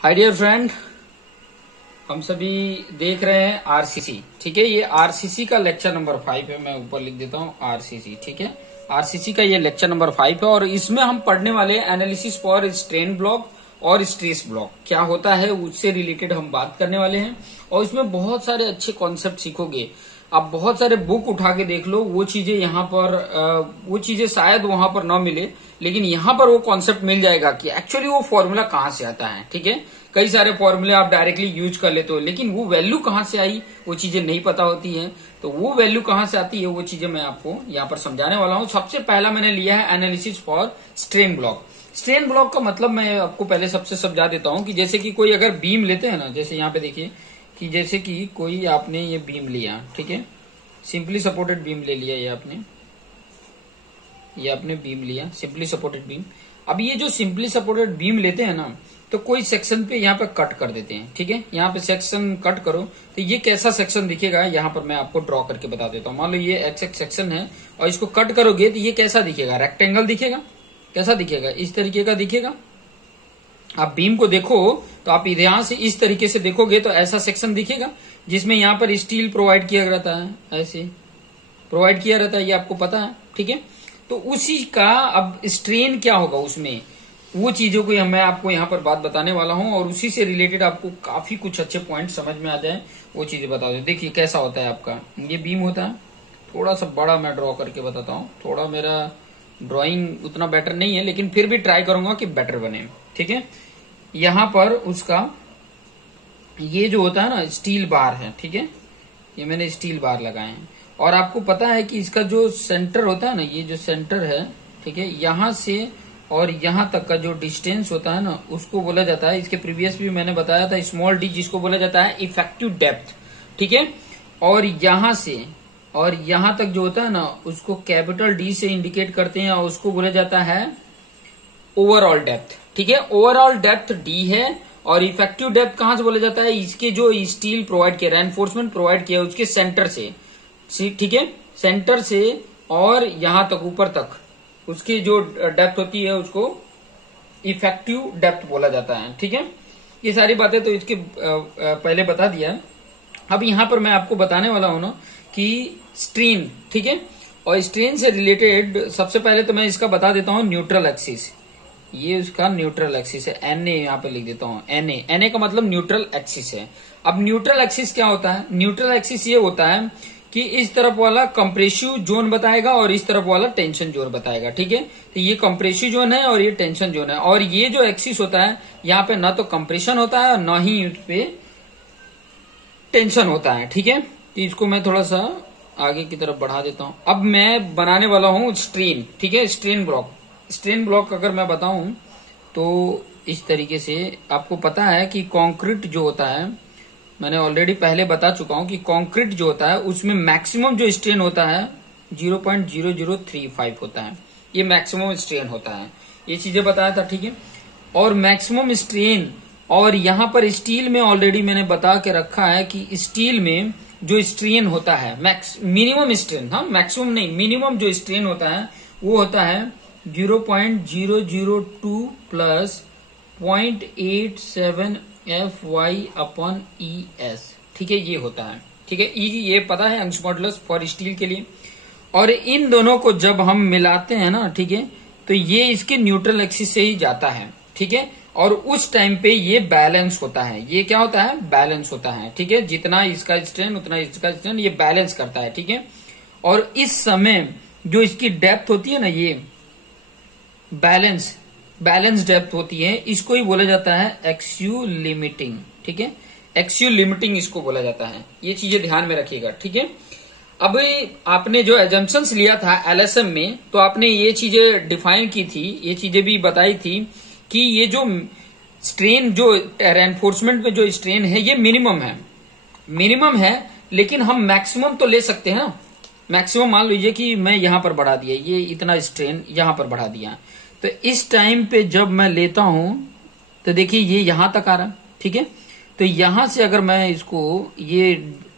Hi dear friend, हम सभी देख रहे हैं आरसीसी। ठीक है, ये आरसीसी का लेक्चर नंबर 5 है। मैं ऊपर लिख देता हूँ आरसीसी। ठीक है, आरसीसी का ये लेक्चर नंबर 5 है और इसमें हम पढ़ने वाले एनालिसिस फॉर स्ट्रेन ब्लॉक और स्ट्रेस ब्लॉक क्या होता है उससे रिलेटेड हम बात करने वाले हैं। और इसमें बहुत सारे अच्छे कॉन्सेप्ट सीखोगे। आप बहुत सारे बुक उठा के देख लो, वो चीजें यहाँ पर वो चीजें शायद वहां पर न मिले, लेकिन यहाँ पर वो कॉन्सेप्ट मिल जाएगा कि एक्चुअली वो फॉर्मूला कहाँ से आता है। ठीक है, कई सारे फॉर्मूले आप डायरेक्टली यूज कर लेते हो, लेकिन वो वैल्यू कहाँ से आई वो चीजें नहीं पता होती है। तो वो वैल्यू कहाँ से आती है वो चीजें मैं आपको यहाँ पर समझाने वाला हूँ। सबसे पहला मैंने लिया है analysis for strain block. Strain block का मतलब मैं आपको पहले सबसे समझा देता हूँ कि जैसे कि कोई अगर बीम लेते हैं ना, जैसे यहाँ पे देखिए कि जैसे कि कोई आपने ये बीम लिया, ठीक है, सिंपली सपोर्टेड बीम ले लिया, ये आपने बीम लिया, सिंपली सपोर्टेड बीम। अब ये जो सिंपली सपोर्टेड बीम लेते हैं ना, तो कोई सेक्शन पे यहाँ पे कट कर देते हैं। ठीक है, यहाँ पे सेक्शन कट करो तो ये कैसा सेक्शन दिखेगा यहाँ पर मैं आपको ड्रॉ करके बता देता हूँ। मान लो ये एक्स एक्स सेक्शन है और इसको कट करोगे तो ये कैसा दिखेगा, रेक्टेंगल दिखेगा। कैसा दिखेगा, इस तरीके का दिखेगा। आप बीम को देखो तो आप यहां से इस तरीके से देखोगे तो ऐसा सेक्शन दिखेगा जिसमें यहाँ पर स्टील प्रोवाइड किया रहता है, ऐसे प्रोवाइड किया रहता है, ये आपको पता है। ठीक है, तो उसी का अब स्ट्रेन क्या होगा उसमें, वो चीजों को मैं आपको यहाँ पर बात बताने वाला हूँ और उसी से रिलेटेड आपको काफी कुछ अच्छे पॉइंट समझ में आ जाए वो चीजें बता दो। देखिए कैसा होता है आपका ये बीम होता है, थोड़ा सा बड़ा मैं ड्रॉ करके बताता हूँ। थोड़ा मेरा ड्राइंग उतना बेटर नहीं है, लेकिन फिर भी ट्राई करूंगा कि बेटर बने। ठीक है, यहाँ पर उसका ये जो होता है ना स्टील बार है, ठीक है, ये मैंने स्टील बार लगाए हैं और आपको पता है कि इसका जो सेंटर होता है ना, ये जो सेंटर है, ठीक है, यहाँ से और यहाँ तक का जो डिस्टेंस होता है ना उसको बोला जाता है, इसके प्रीवियस भी मैंने बताया था, स्मॉल डी जिसको बोला जाता है इफेक्टिव डेप्थ। ठीक है, और यहाँ से और यहाँ तक जो होता है ना उसको कैपिटल डी से इंडिकेट करते हैं और उसको बोला जाता है ओवरऑल डेप्थ। ठीक है, ओवरऑल डेप्थ डी है और इफेक्टिव डेप्थ कहां से बोला जाता है, इसके जो स्टील प्रोवाइड किया, रेनफोर्समेंट प्रोवाइड किया उसके सेंटर से, ठीक है, सेंटर से और यहां तक ऊपर तक उसकी जो डेप्थ होती है उसको इफेक्टिव डेप्थ बोला जाता है। ठीक है, ये सारी बातें तो इसके पहले बता दिया। अब यहां पर मैं आपको बताने वाला हूं ना कि स्ट्रेन, ठीक है, और स्ट्रेन से रिलेटेड सबसे पहले तो मैं इसका बता देता हूं न्यूट्रल एक्सिस। ये उसका न्यूट्रल एक्सिस है, एनए यहाँ पे लिख देता हूँ, एनए। एनए का मतलब न्यूट्रल एक्सिस है। अब न्यूट्रल एक्सिस क्या होता है, न्यूट्रल एक्सिस ये होता है कि इस तरफ वाला कंप्रेसिव जोन बताएगा और इस तरफ वाला टेंशन जोन बताएगा। ठीक है, तो ये कंप्रेसिव जोन है और ये टेंशन जोन है और ये जो एक्सिस होता है यहाँ पे ना तो कंप्रेशन होता है और ना ही उस पे टेंशन होता है। ठीक है, तो इसको मैं थोड़ा सा आगे की तरफ बढ़ा देता हूँ। अब मैं बनाने वाला हूँ स्ट्रेन। ठीक है, स्ट्रेन ब्लॉक। स्ट्रेन ब्लॉक अगर मैं बताऊं तो इस तरीके से, आपको पता है कि कंक्रीट जो होता है, मैंने ऑलरेडी पहले बता चुका हूं कि कंक्रीट जो होता है उसमें मैक्सिमम जो स्ट्रेन होता है 0.0035 होता है, ये मैक्सिमम स्ट्रेन होता है, ये चीजें बताया था। ठीक है, और मैक्सिमम स्ट्रेन, और यहाँ पर स्टील में ऑलरेडी मैंने बता के रखा है कि स्टील में जो स्ट्रेन होता है मिनिमम स्ट्रेन, हाँ मैक्सिमम नहीं, मिनिमम जो स्ट्रेन होता है वो होता है 0.002 प्लस 0.87 FY/ES। ठीक है, ये होता है। ठीक है, ये पता है यंग्स मॉडुलस फॉर स्टील के लिए। और इन दोनों को जब हम मिलाते हैं ना, ठीक है, तो ये इसके न्यूट्रल एक्सिस से ही जाता है। ठीक है, और उस टाइम पे ये बैलेंस होता है। ये क्या होता है, बैलेंस होता है। ठीक है, जितना इसका स्ट्रेन उतना इसका स्ट्रेन, ये बैलेंस करता है। ठीक है, और इस समय जो इसकी डेप्थ होती है ना, ये बैलेंस डेप्थ होती है, इसको ही बोला जाता है एक्सयू लिमिटिंग। ठीक है, एक्सयू लिमिटिंग इसको बोला जाता है। ये चीजें ध्यान में रखिएगा। ठीक है, अब आपने जो एजम्पशंस लिया था एलएसएम में, तो आपने ये चीजें डिफाइन की थी, ये चीजें भी बताई थी कि ये जो स्ट्रेन, जो रेनफोर्समेंट में जो स्ट्रेन है ये मिनिमम है, लेकिन हम मैक्सिमम तो ले सकते हैं ना। मैक्सिमम मान लीजिए कि मैं यहां पर बढ़ा दिया, ये इतना स्ट्रेन यहां पर बढ़ा दिया, तो इस टाइम पे जब मैं लेता हूं तो देखिए ये यहां तक आ रहा है। ठीक है, तो यहां से अगर मैं इसको ये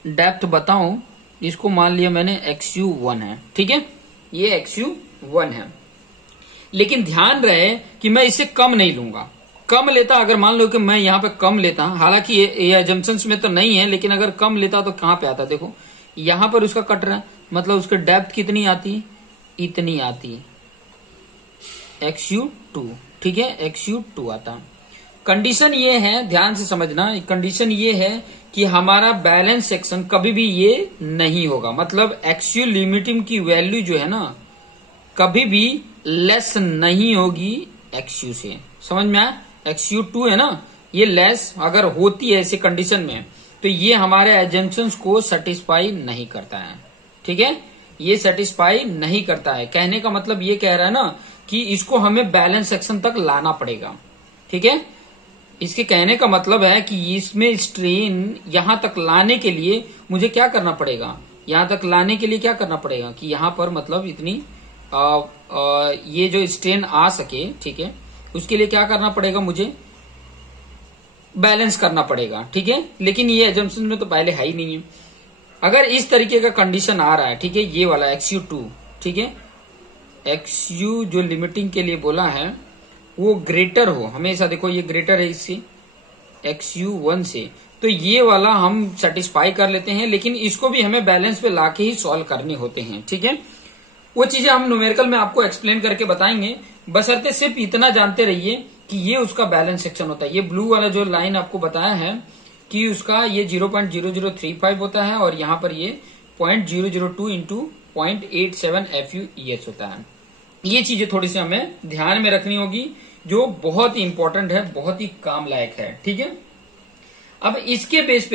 डेप्थ बताऊं, इसको मान लिया मैंने XU1 है। ठीक है, ये XU1 है, लेकिन ध्यान रहे कि मैं इसे कम नहीं लूंगा। कम लेता, अगर मान लो कि मैं यहाँ पे कम लेता, हालांकि ये एजम्पशंस में तो नहीं है, लेकिन अगर कम लेता तो कहाँ पे आता, देखो यहां पर उसका कट रहा है, मतलब उसकी डेप्थ कितनी आती, इतनी आती, XU2, ठीक है, XU2 आता। कंडीशन ये है, ध्यान से समझना, कंडीशन ये है कि हमारा बैलेंस सेक्शन कभी भी ये नहीं होगा, मतलब XU लिमिटिंग की वैल्यू जो है ना कभी भी लेस नहीं होगी XU से, समझ में आया। XU2 है ना, ये लेस अगर होती है ऐसे कंडीशन में तो ये हमारे एजम्पशंस को सेटिस्फाई नहीं करता है, ठीक है, ये सेटिस्फाई नहीं करता है। कहने का मतलब ये कह रहा है ना कि इसको हमें बैलेंस सेक्शन तक लाना पड़ेगा, ठीक है। इसके कहने का मतलब है कि इसमें स्ट्रेन यहां तक लाने के लिए मुझे क्या करना पड़ेगा, यहां तक लाने के लिए क्या करना पड़ेगा कि यहां पर मतलब इतनी ये जो स्ट्रेन आ सके, ठीक है, उसके लिए क्या करना पड़ेगा, मुझे बैलेंस करना पड़ेगा, ठीक है। लेकिन ये एजम्पशन में तो पहले है ही नहीं है। अगर इस तरीके का कंडीशन आ रहा है, ठीक है, ये वाला XU2, ठीक है, XU जो लिमिटिंग के लिए बोला है वो ग्रेटर हो हमेशा, देखो ये ग्रेटर है इससे XU1 से, तो ये वाला हम सेटिस्फाई कर लेते हैं, लेकिन इसको भी हमें बैलेंस पे लाके ही सॉल्व करने होते हैं, ठीक है। वो चीजें हम न्यूमेरिकल में आपको एक्सप्लेन करके बताएंगे, बशर्ते सिर्फ इतना जानते रहिए कि ये उसका बैलेंस सेक्शन होता है। ये ब्लू वाला जो लाइन आपको बताया है कि उसका ये 0.0035 होता है और यहाँ पर ये 0.002 इंटू 0.87 FU/EH होता है। ये चीजें थोड़ी सी हमें ध्यान में रखनी होगी, जो बहुत ही इंपॉर्टेंट है, बहुत ही काम लायक है, ठीक है। अब इसके बेस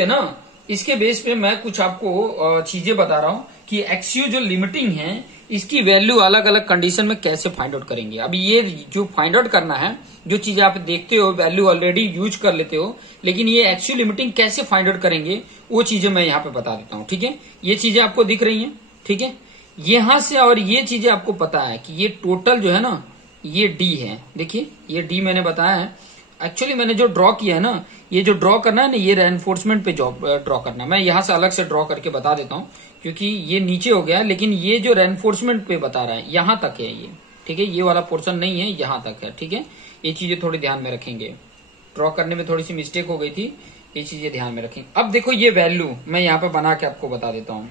पे मैं कुछ आपको चीजें बता रहा हूं कि XU जो लिमिटिंग है इसकी वैल्यू अलग अलग कंडीशन में कैसे फाइंड आउट करेंगे। अब ये जो फाइंड आउट करना है, जो चीजें आप देखते हो वैल्यू ऑलरेडी यूज कर लेते हो, लेकिन ये XU लिमिटिंग कैसे फाइंड आउट करेंगे वो चीजें मैं यहाँ पे बता देता हूँ, ठीक है। ये चीजें आपको दिख रही हैं, ठीक है, यहां से, और ये चीजें आपको पता है कि ये टोटल जो है ना ये D है, देखिए ये D मैंने बताया है। एक्चुअली मैंने जो ड्रॉ किया है ना, ये जो ड्रॉ करना है ना, ये रेनफोर्समेंट पे ड्रॉ करना है। मैं यहां से अलग से ड्रॉ करके बता देता हूँ क्योंकि ये नीचे हो गया है, लेकिन ये जो रेनफोर्समेंट पे बता रहा है यहां तक है ये, ठीक है, ये वाला पोर्शन नहीं है, यहां तक है, ठीक है। ये चीजें थोड़ी ध्यान में रखेंगे, ड्रॉ करने में थोड़ी सी मिस्टेक हो गई थी, ये चीजें ध्यान में रखेंगे। अब देखो ये वैल्यू मैं यहाँ पे बना के आपको बता देता हूँ,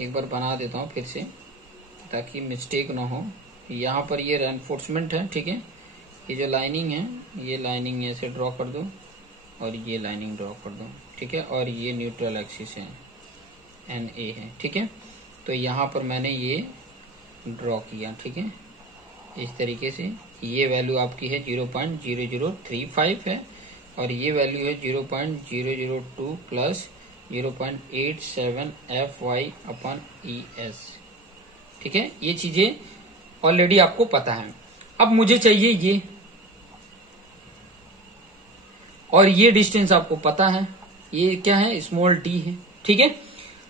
एक बार बना देता हूँ फिर से ताकि मिस्टेक ना हो। यहाँ पर ये रेनफोर्समेंट है, ठीक है, ये जो लाइनिंग है ये लाइनिंग ऐसे ड्रॉ कर दो और ये लाइनिंग ड्रॉ कर दो, ठीक है, और ये न्यूट्रल एक्सिस है NA है, ठीक है। तो यहाँ पर मैंने ये ड्रॉ किया, ठीक है, इस तरीके से। ये वैल्यू आपकी है 0.0035 है और ये वैल्यू है 0.002 प्लस 0.87 FY/ES, ठीक है। ये चीजें ऑलरेडी आपको पता है। अब मुझे चाहिए ये, और ये डिस्टेंस आपको पता है, ये क्या है, स्मॉल d है, ठीक है।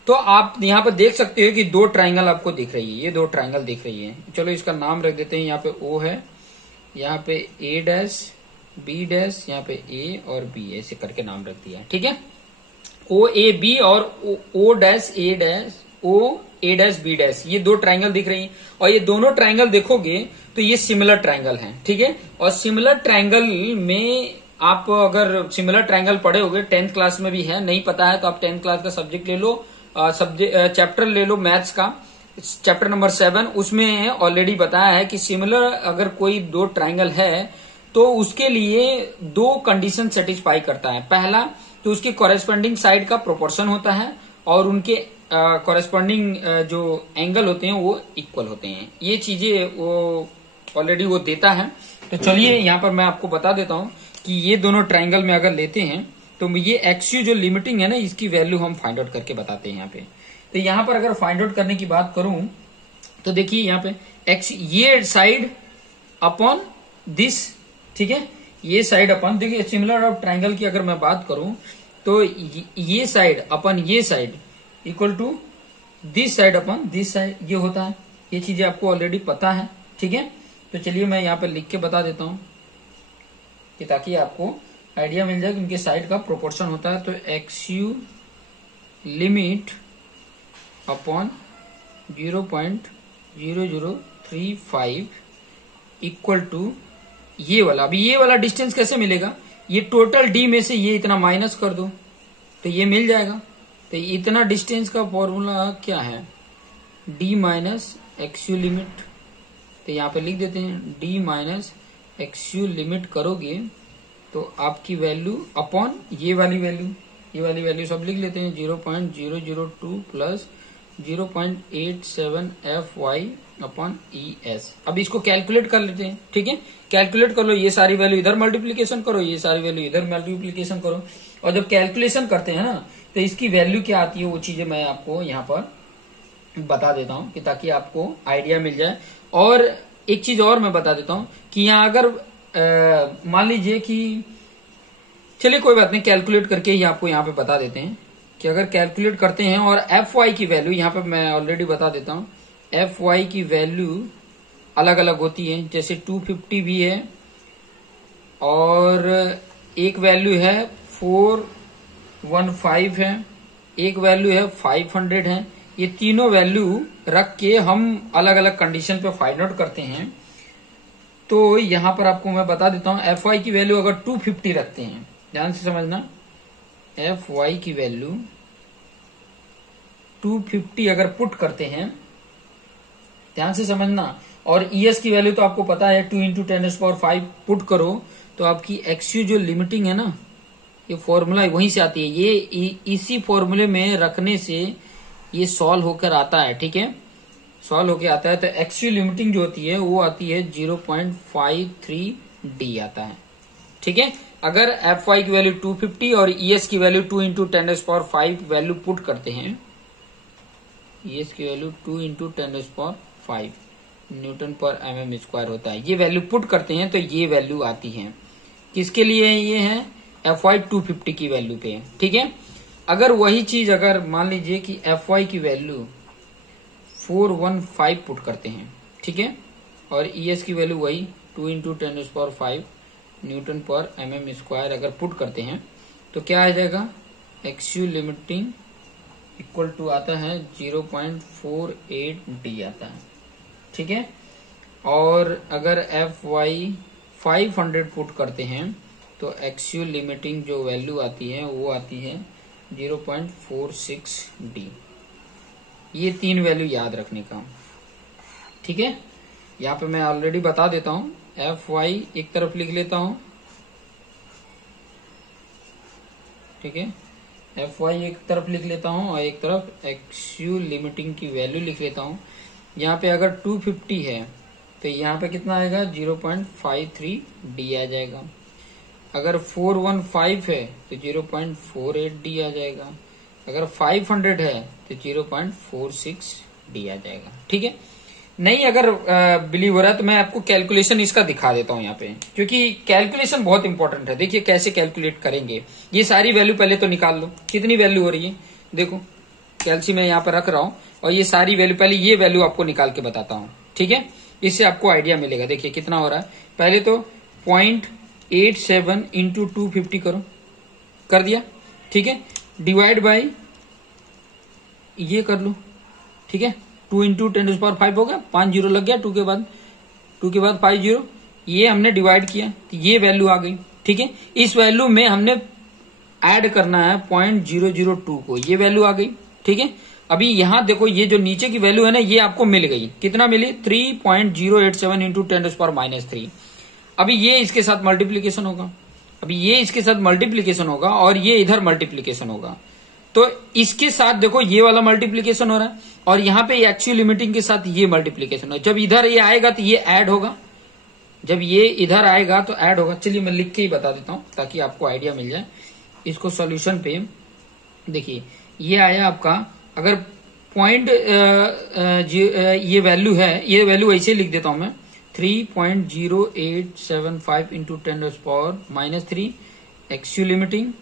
तो आप यहाँ पे देख सकते हो कि दो ट्राइंगल आपको दिख रही है, ये दो ट्राइंगल दिख रही है। चलो इसका नाम रख देते हैं, यहाँ पे O है, यहाँ पे A', B', यहाँ पे A और B ऐसे करके नाम रख दिया है, ठीक है। OAB और O'A', ये दो ट्राइंगल दिख रही हैं, और ये दोनों ट्राइंगल देखोगे तो ये सिमिलर ट्राइंगल हैं, ठीक है। और सिमिलर ट्राइंगल में आप अगर सिमिलर ट्राइंगल पढ़े होगे 10th क्लास में भी है, नहीं पता है तो आप 10th क्लास का सब्जेक्ट ले लो, चैप्टर ले लो मैथ्स का, चैप्टर नंबर 7, उसमें ऑलरेडी बताया है कि सिमिलर अगर कोई दो ट्राइंगल है तो उसके लिए दो कंडीशन सेटिस्फाई करता है। पहला तो उसके कॉरेस्पॉन्डिंग साइड का प्रोपोर्शन होता है और उनके कॉरेस्पॉन्डिंग जो एंगल होते हैं वो इक्वल होते हैं। ये चीजें वो ऑलरेडी वो देता है। तो चलिए यहाँ पर मैं आपको बता देता हूँ कि ये दोनों ट्राइंगल में अगर लेते हैं तो ये XU जो लिमिटिंग है ना, इसकी वैल्यू हम फाइंड आउट करके बताते हैं यहाँ पे। तो यहाँ पर अगर फाइंड आउट करने की बात करूं तो देखिए यहाँ पे X ये साइड अपॉन दिस, ठीक है, ये साइड अपॉन, देखिए सिमिलर ऑफ ट्राइंगल की अगर मैं बात करूं तो ये साइड अपॉन ये side equal to this side upon this side, ये होता है। ये चीजें आपको ऑलरेडी पता है, ठीक है। तो चलिए मैं यहाँ पे लिख के बता देता हूँ कि ताकि आपको आइडिया मिल जाए कि उनके साइड का प्रोपोर्शन होता है। तो XU limit upon 0.0035 equal to ये वाला, अभी ये वाला डिस्टेंस कैसे मिलेगा, ये टोटल डी में से ये इतना माइनस कर दो तो ये मिल जाएगा। तो इतना डिस्टेंस का फॉर्मूला क्या है, डी माइनस एक्सयू लिमिट। तो यहाँ पे लिख देते हैं डी माइनस एक्सयू लिमिट करोगे तो आपकी वैल्यू अपॉन ये वाली वैल्यू सब लिख लेते हैं 0.002 प्लस 0.87 FY अपॉन ES। अब इसको कैलकुलेट कर लेते हैं, ठीक है। कैलकुलेट कर लो, ये सारी वैल्यू इधर मल्टीप्लीकेशन करो, ये सारी वैल्यू इधर मल्टीप्लीकेशन करो, और जब कैलकुलेशन करते हैं ना तो इसकी वैल्यू क्या आती है वो चीजें मैं आपको यहाँ पर बता देता हूँ कि ताकि आपको आइडिया मिल जाए। और एक चीज और मैं बता देता हूँ कि यहाँ अगर मान लीजिए कि चलिए कोई बात नहीं, कैलकुलेट करके ही आपको यहाँ पे बता देते हैं कि अगर कैलकुलेट करते हैं और FY की वैल्यू यहाँ पे मैं ऑलरेडी बता देता हूँ, FY की वैल्यू अलग अलग होती है। जैसे 250 भी है और एक वैल्यू है 415 है, एक वैल्यू है 500 है। ये तीनों वैल्यू रख के हम अलग अलग कंडीशन पे फाइंड आउट करते हैं। तो यहां पर आपको मैं बता देता हूं, FY की वैल्यू अगर 250 रखते हैं, ध्यान से समझना, FY की वैल्यू 250 अगर पुट करते हैं, ध्यान से समझना, और ES की वैल्यू तो आपको पता है 2 × 10⁵ पुट करो तो आपकी XU जो लिमिटिंग है ना, ये फॉर्मूला वहीं से आती है, ये इसी फॉर्मूले में रखने से ये सॉल्व होकर आता है, ठीक है, सॉल्व होकर आता है। तो XU लिमिटिंग जो होती है वो आती है 0.53D आता है, ठीक है। अगर FY की वैल्यू 250 और ES की वैल्यू 2 × 10⁵ वैल्यू पुट करते हैं, ES की वैल्यू 2 × 10⁵ न्यूटन पर mm² होता है, ये वैल्यू पुट करते हैं तो ये वैल्यू आती है। किसके लिए ये है, FY 250 की वैल्यू पे, ठीक है। अगर वही चीज अगर मान लीजिए कि FY की वैल्यू 415 पुट करते हैं, ठीक है, और ES की वैल्यू वही 2 × 10⁵ न्यूटन पर mm² अगर पुट करते हैं तो क्या आ जाएगा, XU लिमिटिंग इक्वल टू आता है 0.48D आता है, ठीक है। और अगर FY 500 पुट करते हैं तो XU लिमिटिंग जो वैल्यू आती है वो आती है 0.46D। ये तीन वैल्यू याद रखने का, ठीक है। यहाँ पे मैं ऑलरेडी बता देता हूँ, FY एक तरफ लिख लेता हूँ, ठीक है, FY एक तरफ लिख लेता हूँ और एक तरफ XU लिमिटिंग की वैल्यू लिख लेता हूँ। यहाँ पे अगर 250 है तो यहाँ पे कितना आएगा, 0.53D आ जाएगा। अगर 415 है तो 0.48D आ जाएगा। अगर 500 है तो 0.46D आ जाएगा, ठीक है। नहीं अगर बिलीव हो रहा है तो मैं आपको कैलकुलेशन इसका दिखा देता हूं यहाँ पे, क्योंकि कैलकुलेशन बहुत इंपॉर्टेंट है। देखिए कैसे कैलकुलेट करेंगे, ये सारी वैल्यू पहले तो निकाल लो, कितनी वैल्यू हो रही है, देखो कैल्सी मैं यहाँ पर रख रहा हूं और ये सारी वैल्यू, पहले ये वैल्यू आपको निकाल के बताता हूँ, ठीक है, इससे आपको आइडिया मिलेगा। देखिए कितना हो रहा है, पहले तो 0.87 × 250 करो, कर दिया, ठीक है, डिवाइड बाई ये कर लो, ठीक है, 2 × 10⁵ हो गया, 5 जीरो लग गया, 2 के बाद 5 जीरो, ये हमने डिवाइड किया तो ये वैल्यू आ गई, ठीक है। इस वैल्यू में हमने ऐड करना है 0.002 को, ये वैल्यू आ गई, ठीक है। अभी यहां देखो ये जो नीचे की वैल्यू है ना, ये आपको मिल गई, कितना मिली, 3.087 × 10⁻³ अभी ये इसके साथ मल्टीप्लीकेशन होगा, अभी ये इसके साथ मल्टीप्लीकेशन होगा और ये इधर मल्टीप्लीकेशन होगा, तो इसके साथ देखो ये वाला मल्टीप्लीकेशन हो रहा है और यहाँ पे एक्चुअल लिमिटिंग के साथ ये मल्टीप्लीकेशन हो। जब इधर ये आएगा तो ये ऐड होगा, जब ये इधर आएगा तो ऐड होगा। चलिए मैं लिख के ही बता देता हूं ताकि आपको आइडिया मिल जाए। इसको सॉल्यूशन पे देखिए, ये आया आपका, अगर पॉइंट ये वैल्यू है, ये वैल्यू ऐसे लिख देता हूं मैं, 3.0875 × 10⁻³ एक्चुअल लिमिटिंग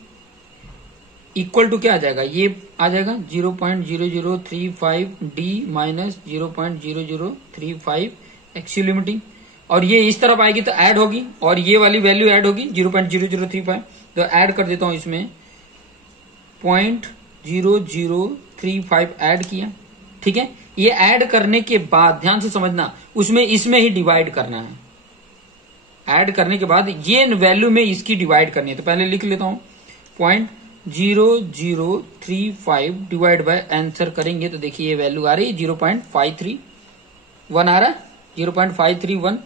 इक्वल टू क्या आ जाएगा, ये आ जाएगा 0.0035D माइनस 0.0035 एक्चुअल लिमिटिंग, और ये इस तरफ आएगी तो ऐड होगी और ये वाली वैल्यू ऐड होगी 0.0035, तो ऐड कर देता हूं इसमें 0.0035 ऐड किया, ठीक है। ये ऐड करने के बाद ध्यान से समझना, उसमें इसमें ही डिवाइड करना है, ऐड करने के बाद ये वैल्यू में इसकी डिवाइड करनी है, तो पहले लिख लेता हूं 0.0035 डिवाइड बाय आंसर करेंगे तो देखिए ये वैल्यू आ रही है 0.531 आ रहा है, 0.531।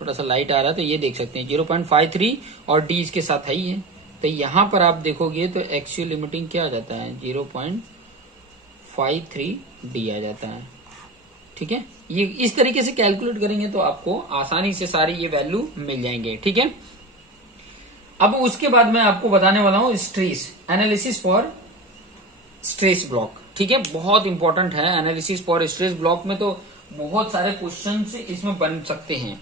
थोड़ा सा लाइट आ रहा है तो ये देख सकते हैं 0.53 और डी इसके साथ है ही है। तो यहां पर आप देखोगे तो एक्चुअल लिमिटिंग क्या आ जाता है 0.53 डी आ जाता है। ठीक है, ये इस तरीके से कैलकुलेट करेंगे तो आपको आसानी से सारी ये वैल्यू मिल जाएंगे। ठीक है, अब उसके बाद मैं आपको बताने वाला हूं stress analysis for stress block. ठीक है, बहुत इंपॉर्टेंट है एनालिसिस फॉर स्ट्रेस ब्लॉक में, तो बहुत सारे क्वेश्चन इसमें बन सकते हैं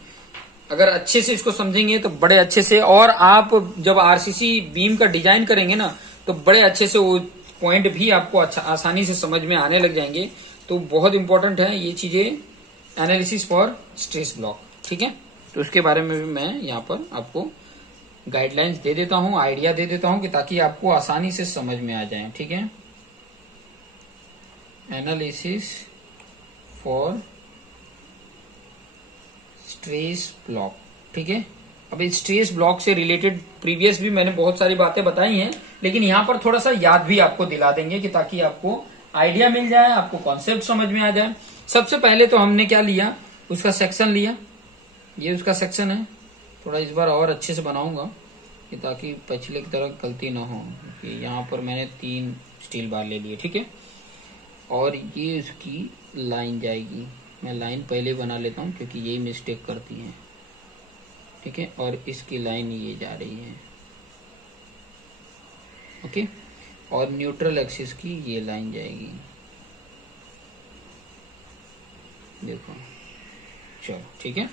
अगर अच्छे से इसको समझेंगे तो बड़े अच्छे से। और आप जब आरसीसी बीम का डिजाइन करेंगे ना तो बड़े अच्छे से वो पॉइंट भी आपको अच्छा आसानी से समझ में आने लग जाएंगे। तो बहुत इंपॉर्टेंट है ये चीजें एनालिसिस फॉर स्ट्रेस ब्लॉक। ठीक है, तो उसके बारे में भी मैं यहाँ पर आपको गाइडलाइंस दे देता हूँ, आइडिया दे देता हूँ कि ताकि आपको आसानी से समझ में आ जाए। ठीक है, एनालिसिस फॉर स्ट्रेस ब्लॉक। ठीक है, अब इस स्ट्रेस ब्लॉक से रिलेटेड प्रीवियस भी मैंने बहुत सारी बातें बताई हैं, लेकिन यहाँ पर थोड़ा सा याद भी आपको दिला देंगे कि ताकि आपको आइडिया मिल जाए, आपको कॉन्सेप्ट समझ में आ जाए। सबसे पहले तो हमने क्या लिया, उसका सेक्शन लिया, ये उसका सेक्शन है। थोड़ा इस बार और अच्छे से बनाऊंगा कि ताकि पिछले की तरह गलती ना हो। यहाँ पर मैंने 3 स्टील बार ले लिए। ठीक है, और ये उसकी लाइन जाएगी, मैं लाइन पहले बना लेता हूँ क्योंकि यही मिस्टेक करती है। ठीक है, और इसकी लाइन ये जा रही है। ओके, और न्यूट्रल एक्सिस की ये लाइन जाएगी। देखो, चलो ठीक है,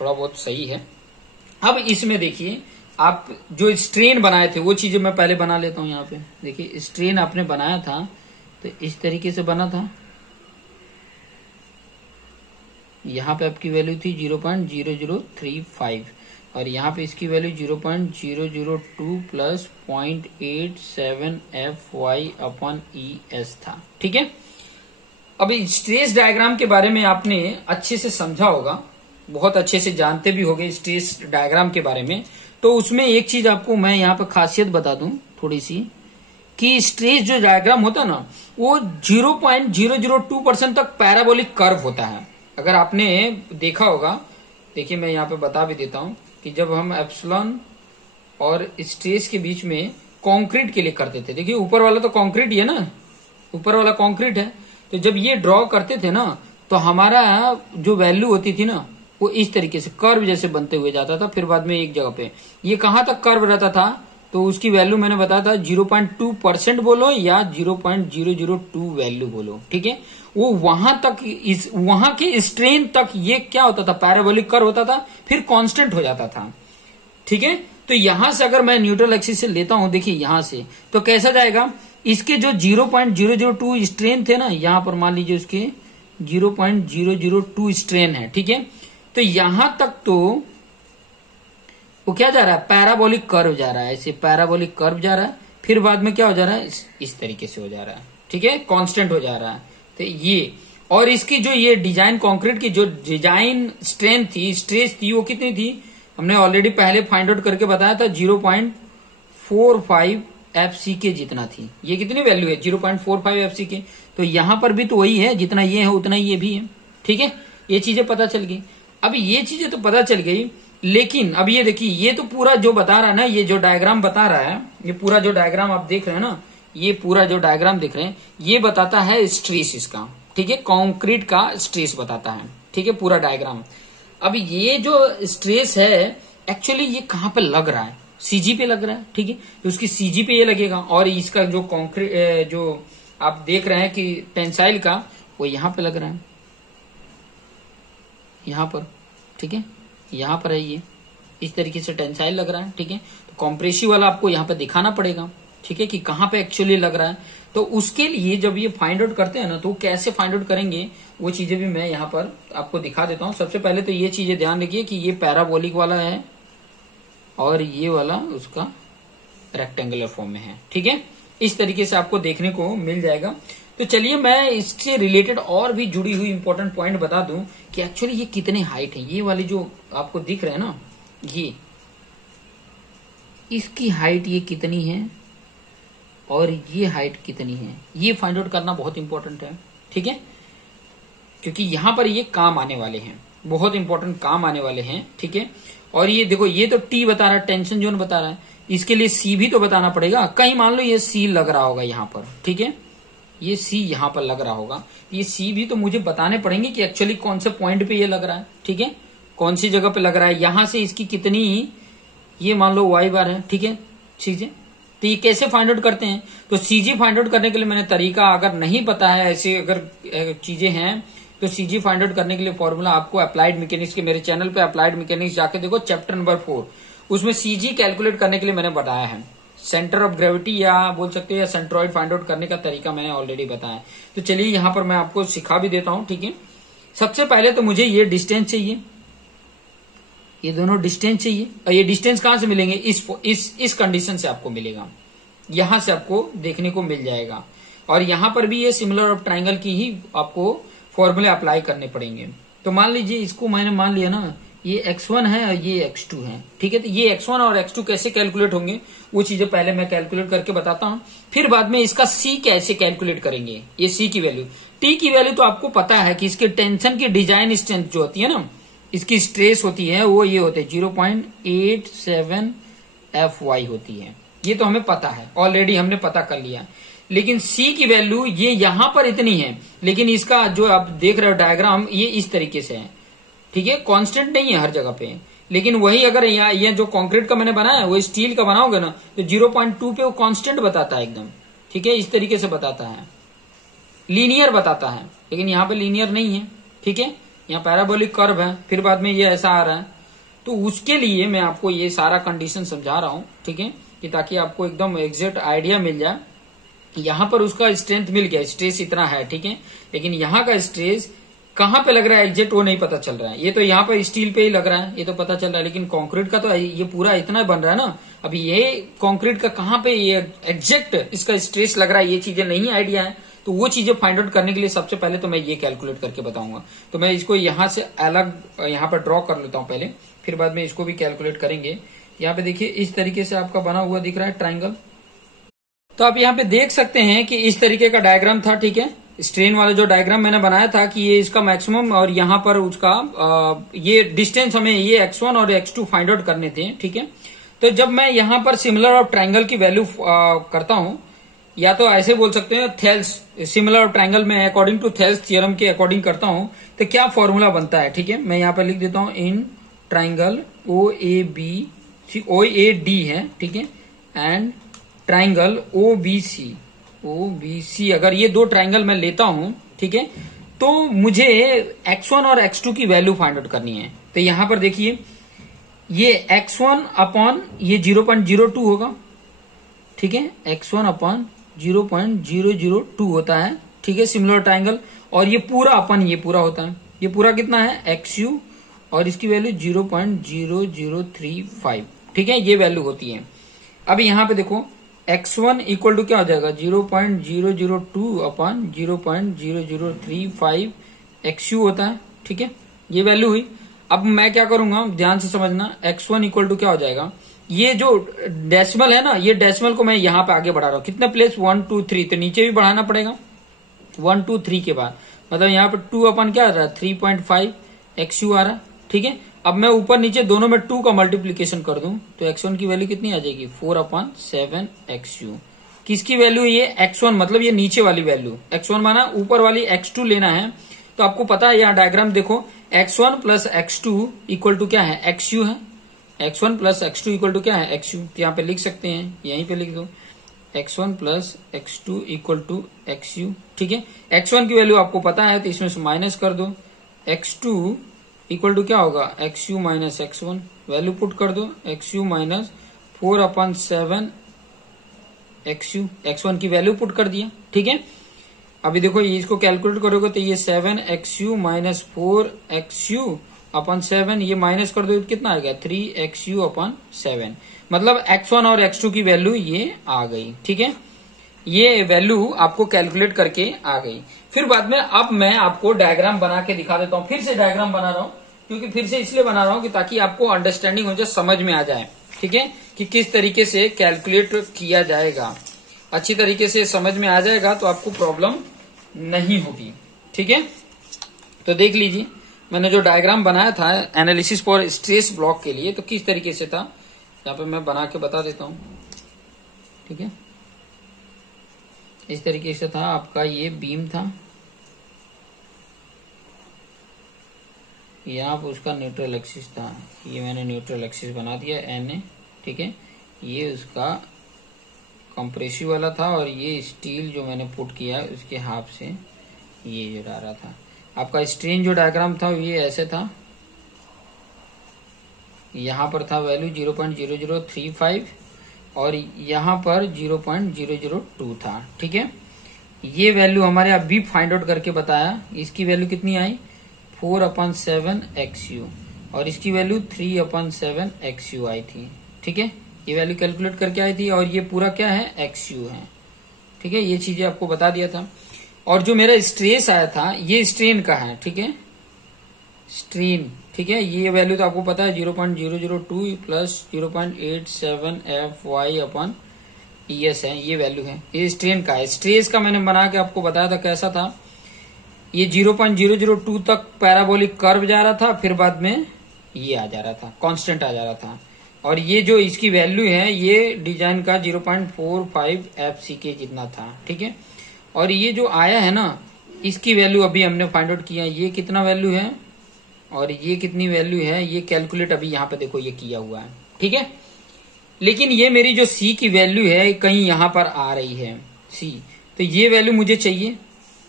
थोड़ा बहुत सही है। अब इसमें देखिए आप जो स्ट्रेन बनाए थे वो चीजें मैं पहले बना लेता हूं। यहाँ पे देखिए स्ट्रेन आपने बनाया था तो इस तरीके से बना था। यहाँ पे आपकी वैल्यू थी 0.0035 और यहाँ पे इसकी वैल्यू 0.002 प्लस 0.87 FY/ES था। ठीक है, अब स्ट्रेस डायग्राम के बारे में आपने अच्छे से समझा होगा, बहुत अच्छे से जानते भी होंगे स्ट्रेस डायग्राम के बारे में। तो उसमें एक चीज आपको मैं यहाँ पे खासियत बता दूं थोड़ी सी, कि स्ट्रेस जो डायग्राम होता है ना वो 0.002% तक पैराबोलिक कर्व होता है। अगर आपने देखा होगा, देखिए मैं यहाँ पे बता भी देता हूँ कि जब हम एप्सिलॉन और स्ट्रेस के बीच में कंक्रीट के लिए करते थे, देखिए ऊपर वाला तो कंक्रीट ही है ना, ऊपर वाला कंक्रीट है, तो जब ये ड्रॉ करते थे ना तो हमारा जो वैल्यू होती थी ना वो इस तरीके से कर्व जैसे बनते हुए जाता था। फिर बाद में एक जगह पे ये कहां तक कर्व रहता था तो उसकी वैल्यू मैंने बताया था 0.2% बोलो या 0.002 वैल्यू बोलो। ठीक है, वो वहां तक वहां के स्ट्रेन तक ये क्या होता था, पैराबोलिक कर्व होता था, फिर कांस्टेंट हो जाता था। ठीक है, तो यहां से अगर मैं न्यूट्रल एक्सिस से लेता हूं, देखिए यहां से तो कैसा जाएगा, इसके जो 0.002 स्ट्रेन थे ना, यहां पर मान लीजिए उसके 0.002 स्ट्रेन है। ठीक है, तो यहां तक तो वो क्या जा रहा है, पैराबोलिक कर्व जा रहा है, ऐसे पैराबोलिक कर्व जा रहा है। फिर बाद में क्या हो जा रहा है, इस तरीके से हो जा रहा है। ठीक है, कांस्टेंट हो जा रहा है। तो ये और इसकी जो ये डिजाइन कंक्रीट की जो डिजाइन स्ट्रेंथ थी, स्ट्रेस थी, वो कितनी थी, हमने ऑलरेडी पहले फाइंड आउट करके बताया था 0.45 FC के जितना थी। ये कितनी वैल्यू है, 0.45 FC के। तो यहां पर भी तो वही है, जितना ये है उतना ये भी है। ठीक है, ये चीजें पता चल गई। अब ये चीजें तो पता चल गई, लेकिन अब ये देखिए ये तो पूरा जो बता रहा है ना, ये जो डायग्राम बता रहा है, ये पूरा जो डायग्राम आप देख रहे हैं ना, ये पूरा जो डायग्राम देख रहे हैं ये बताता है स्ट्रेस इसका। ठीक है, कंक्रीट का स्ट्रेस बताता है। ठीक है, पूरा डायग्राम। अब ये जो स्ट्रेस है एक्चुअली ये कहां पे लग रहा है, सीजी पे लग रहा है। ठीक है, तो उसकी सीजी पे ये लगेगा, और इसका जो कंक्रीट जो आप देख रहे हैं कि टेंसाइल का, वो यहां पे लग रहा है, यहां पर। ठीक है, यहां पर है ये, इस तरीके से टेंसाइल लग रहा है। ठीक है, तो कॉम्प्रेसिव वाला आपको यहां पे दिखाना पड़ेगा। ठीक है, कि कहां पे एक्चुअली लग रहा है। तो उसके लिए जब ये फाइंड आउट करते हैं ना, तो कैसे फाइंड आउट करेंगे वो चीजें भी मैं यहाँ पर आपको दिखा देता हूं। सबसे पहले तो ये चीजें ध्यान रखिए कि ये पैराबोलिक वाला है और ये वाला उसका रेक्टेंगुलर फॉर्म में है। ठीक है, इस तरीके से आपको देखने को मिल जाएगा। तो चलिए मैं इससे रिलेटेड और भी जुड़ी हुई इंपॉर्टेंट पॉइंट बता दूं कि एक्चुअली ये कितने हाइट है। ये वाली जो आपको दिख रहे हैं ना, ये इसकी हाइट ये कितनी है और ये हाइट कितनी है, ये फाइंड आउट करना बहुत इंपॉर्टेंट है, ठीक है, क्योंकि यहां पर ये काम आने वाले हैं, बहुत इंपॉर्टेंट काम आने वाले हैं, ठीक है। और ये देखो, ये तो टी बता रहा है, टेंशन जोन बता रहा है, इसके लिए सी भी तो बताना पड़ेगा। कहीं मान लो ये सी लग रहा होगा यहां पर, ठीक है, ये सी यहां पर लग रहा होगा, ये सी भी तो मुझे बताने पड़ेंगे कि एक्चुअली कौन से पॉइंट पे ये लग रहा है, ठीक है, कौन सी जगह पे लग रहा है। यहां से इसकी कितनी, ये मान लो वाई बार है, ठीक है, चीजें, तो ये कैसे फाइंड आउट करते हैं। तो सीजी फाइंड आउट करने के लिए मैंने तरीका अगर नहीं पता है, ऐसी अगर चीजें हैं, तो सीजी फाइंड आउट करने के लिए फॉर्मूला आपको अप्लाइड मैकेनिक्स के मेरे चैनल पे अप्लाइड मैकेनिक्स जाके देखो, चैप्टर नंबर 4, उसमें सीजी कैलकुलेट करने के लिए मैंने बताया है। सेंटर ऑफ ग्रेविटी या बोल सकते हो या सेंट्रॉइड फाइंड आउट करने का तरीका मैंने ऑलरेडी बताया। तो चलिए यहां पर मैं आपको सिखा भी देता हूं, ठीक है। सबसे पहले तो मुझे ये डिस्टेंस चाहिए, ये दोनों डिस्टेंस चाहिए, और ये डिस्टेंस कहां से मिलेंगे, इस कंडीशन से आपको मिलेगा, यहां से आपको देखने को मिल जाएगा। और यहां पर भी ये सिमिलर ऑफ ट्राइंगल की ही आपको फॉर्मूले अप्लाई करने पड़ेंगे। तो मान लीजिए इसको मैंने मान लिया ना, ये x1 है और ये x2 है, ठीक है। तो ये x1 और x2 कैसे कैलकुलेट होंगे वो चीजें पहले मैं कैलकुलेट करके बताता हूं, फिर बाद में इसका c कैसे कैलकुलेट करेंगे। ये c की वैल्यू, t की वैल्यू तो आपको पता है कि इसके टेंशन की डिजाइन स्ट्रेंथ जो होती है ना, इसकी स्ट्रेस होती है, वो ये होते हैं 0.87 Fy होती है, ये तो हमें पता है, ऑलरेडी हमने पता कर लिया। लेकिन C की वैल्यू ये यहां पर इतनी है, लेकिन इसका जो आप देख रहे हो डायग्राम, ये इस तरीके से है, ठीक है, कांस्टेंट नहीं है हर जगह पे। लेकिन वही अगर ये जो कंक्रीट का मैंने बनाया है वो स्टील का बनाओगे ना, तो 0.2 पे वो कांस्टेंट बताता है एकदम, ठीक है, इस तरीके से बताता है, लीनियर बताता है। लेकिन यहाँ पे लीनियर नहीं है, ठीक है, यहाँ पैराबोलिक कर्व है, फिर बाद में ये ऐसा आ रहा है। तो उसके लिए मैं आपको ये सारा कंडीशन समझा रहा हूँ, ठीक है, कि ताकि आपको एकदम एग्जैक्ट आइडिया मिल जाए। यहां पर उसका स्ट्रेंथ मिल गया, स्ट्रेस इतना है, ठीक है, लेकिन यहाँ का स्ट्रेस कहां पे लग रहा है एग्जैक्ट वो नहीं पता चल रहा है। ये तो यहाँ पर स्टील पे ही लग रहा है, ये तो पता चल रहा है, लेकिन कंक्रीट का तो ये पूरा इतना बन रहा है ना, अभी ये कंक्रीट का कहां पे ये एग्जैक्ट इसका स्ट्रेस लग रहा है, ये चीजें नहीं आइडिया है। तो वो चीजें फाइंड आउट करने के लिए सबसे पहले तो मैं ये कैलकुलेट करके बताऊंगा। तो मैं इसको यहां से अलग यहाँ पर ड्रॉ कर लेता हूं पहले, फिर बाद में इसको भी कैलकुलेट करेंगे। यहाँ पे देखिए इस तरीके से आपका बना हुआ दिख रहा है ट्राइंगल। तो आप यहाँ पे देख सकते हैं कि इस तरीके का डायग्राम था, ठीक है, स्ट्रेन वाला जो डायग्राम मैंने बनाया था कि ये इसका मैक्सिमम और यहाँ पर उसका ये डिस्टेंस हमें ये x1 और x2 फाइंड आउट करने थे, ठीक है। तो जब मैं यहाँ पर सिमिलर ऑफ ट्राइंगल की वैल्यू करता हूँ, या तो ऐसे बोल सकते हैं थेल्स सिमिलर ऑफ ट्राइंगल में अकॉर्डिंग टू थेल्स थ्योरम के अकॉर्डिंग करता हूँ, तो क्या फॉर्मूला बनता है, ठीक है। मैं यहाँ पर लिख देता हूँ इन ट्राइंगल OAD है, ठीक है, एंड ट्राइंगल OBC अगर ये दो ट्राइंगल मैं लेता हूं, ठीक है, तो मुझे x1 और x2 की वैल्यू फाइंड आउट करनी है। तो यहां पर देखिए ये x1 अपॉन ये 0.02 होगा, ठीक है, x1 अपॉन 0.002 होता है, ठीक है, सिमिलर ट्राइंगल। और ये पूरा अपन ये पूरा होता है, ये पूरा कितना है xu और इसकी वैल्यू 0.0035, ठीक है, ये वैल्यू होती है। अब यहाँ पे देखो x1 इक्वल टू क्या हो जाएगा 0.002 अपॉन 0.0035 xu होता है, ठीक है, ये वैल्यू हुई। अब मैं क्या करूंगा ध्यान से समझना, x1 इक्वल टू क्या हो जाएगा, ये जो डेसिमल है ना, ये डेसिमल को मैं यहाँ पे आगे बढ़ा रहा हूँ, कितने प्लेस 1 2 3, तो नीचे भी बढ़ाना पड़ेगा 1 2 3 के बाद, मतलब यहाँ पे 2 अपन क्या आ रहा है 3.5 xu आ रहा है, ठीक है। अब मैं ऊपर नीचे दोनों में 2 का मल्टीप्लीकेशन कर दूं तो x1 की वैल्यू कितनी आ जाएगी 4/7 xu। किसकी वैल्यू ये x1 मतलब ये नीचे वाली वैल्यू, x1 माना ऊपर वाली x2 लेना है। तो आपको पता है यहाँ डायग्राम देखो x1 plus x2 equal to क्या है xu है, x1 plus x2 equal to क्या है xu। तो यहाँ पे लिख सकते हैं, यहीं पे लिख दो x1 plus x2 equal to xu, ठीक है। x1 की वैल्यू आपको पता है तो इसमें से माइनस कर दो, x2 इक्वल टू क्या होगा xu minus x1, value put कर दो xu माइनस 4/7 xu, x1 की वैल्यू पुट कर दिया, ठीक है। अभी देखो ये इसको कैलकुलेट करोगे तो ये 7 xu माइनस 4 xu अपॉन 7, ये माइनस कर दो कितना आ गया 3 xu अपॉन 7, मतलब x1 और x2 की वैल्यू ये आ गई, ठीक है। ये वैल्यू आपको कैलकुलेट करके आ गई। फिर बाद में अब मैं आपको डायग्राम बना के दिखा देता हूं, फिर से डायग्राम बना रहा हूं क्योंकि फिर से इसलिए बना रहा हूं कि ताकि आपको अंडरस्टैंडिंग हो जाए, समझ में आ जाए, ठीक है, कि किस तरीके से कैलकुलेट किया जाएगा। अच्छी तरीके से समझ में आ जाएगा तो आपको प्रॉब्लम नहीं होगी, ठीक है। तो देख लीजिए मैंने जो डायग्राम बनाया था एनालिसिस फॉर स्ट्रेस ब्लॉक के लिए, तो किस तरीके से था, यहाँ पे मैं बना के बता देता हूं, ठीक है। इस तरीके से था आपका, ये बीम था, यहाँ पर उसका न्यूट्रल एक्सिस था, ये मैंने न्यूट्रल एक्सिस बना दिया NA, ठीक है। ये उसका कंप्रेसिव वाला था और ये स्टील जो मैंने पुट किया है उसके हाफ से ये जो डाला था। आपका स्ट्रेन जो डायग्राम था ये ऐसे था, यहाँ पर था वैल्यू 0.0035 और यहाँ पर 0.002 था, ठीक है। ये वैल्यू हमारे अभी फाइंड आउट करके बताया, इसकी वैल्यू कितनी आई 4/7 XU और इसकी वैल्यू 3/7 XU आई थी, ठीक है। ये वैल्यू कैलकुलेट करके आई थी और ये पूरा क्या है XU है, ठीक है। ये चीजें आपको बता दिया था। और जो मेरा स्ट्रेस आया था ये स्ट्रेन का है, ठीक है, स्ट्रेन, ठीक है। ये वैल्यू तो आपको पता है 0.002 प्लस 0.87 FY/ES है, ये वैल्यू है, ये स्ट्रेन का है। स्ट्रेस का मैंने बना के आपको बताया था कैसा था, ये 0.002 तक पैराबोलिक कर्व जा रहा था, फिर बाद में ये आ जा रहा था, कांस्टेंट आ जा रहा था। और ये जो इसकी वैल्यू है ये डिजाइन का 0.45 FCK जितना था, ठीक है। और ये जो आया है ना इसकी वैल्यू अभी हमने फाइंड आउट किया, ये कितना वैल्यू है और ये कितनी वैल्यू है, ये कैलकुलेट अभी यहाँ पे देखो ये किया हुआ है, ठीक है। लेकिन ये मेरी जो C की वैल्यू है कहीं यहाँ पर आ रही है C, तो ये वैल्यू मुझे चाहिए,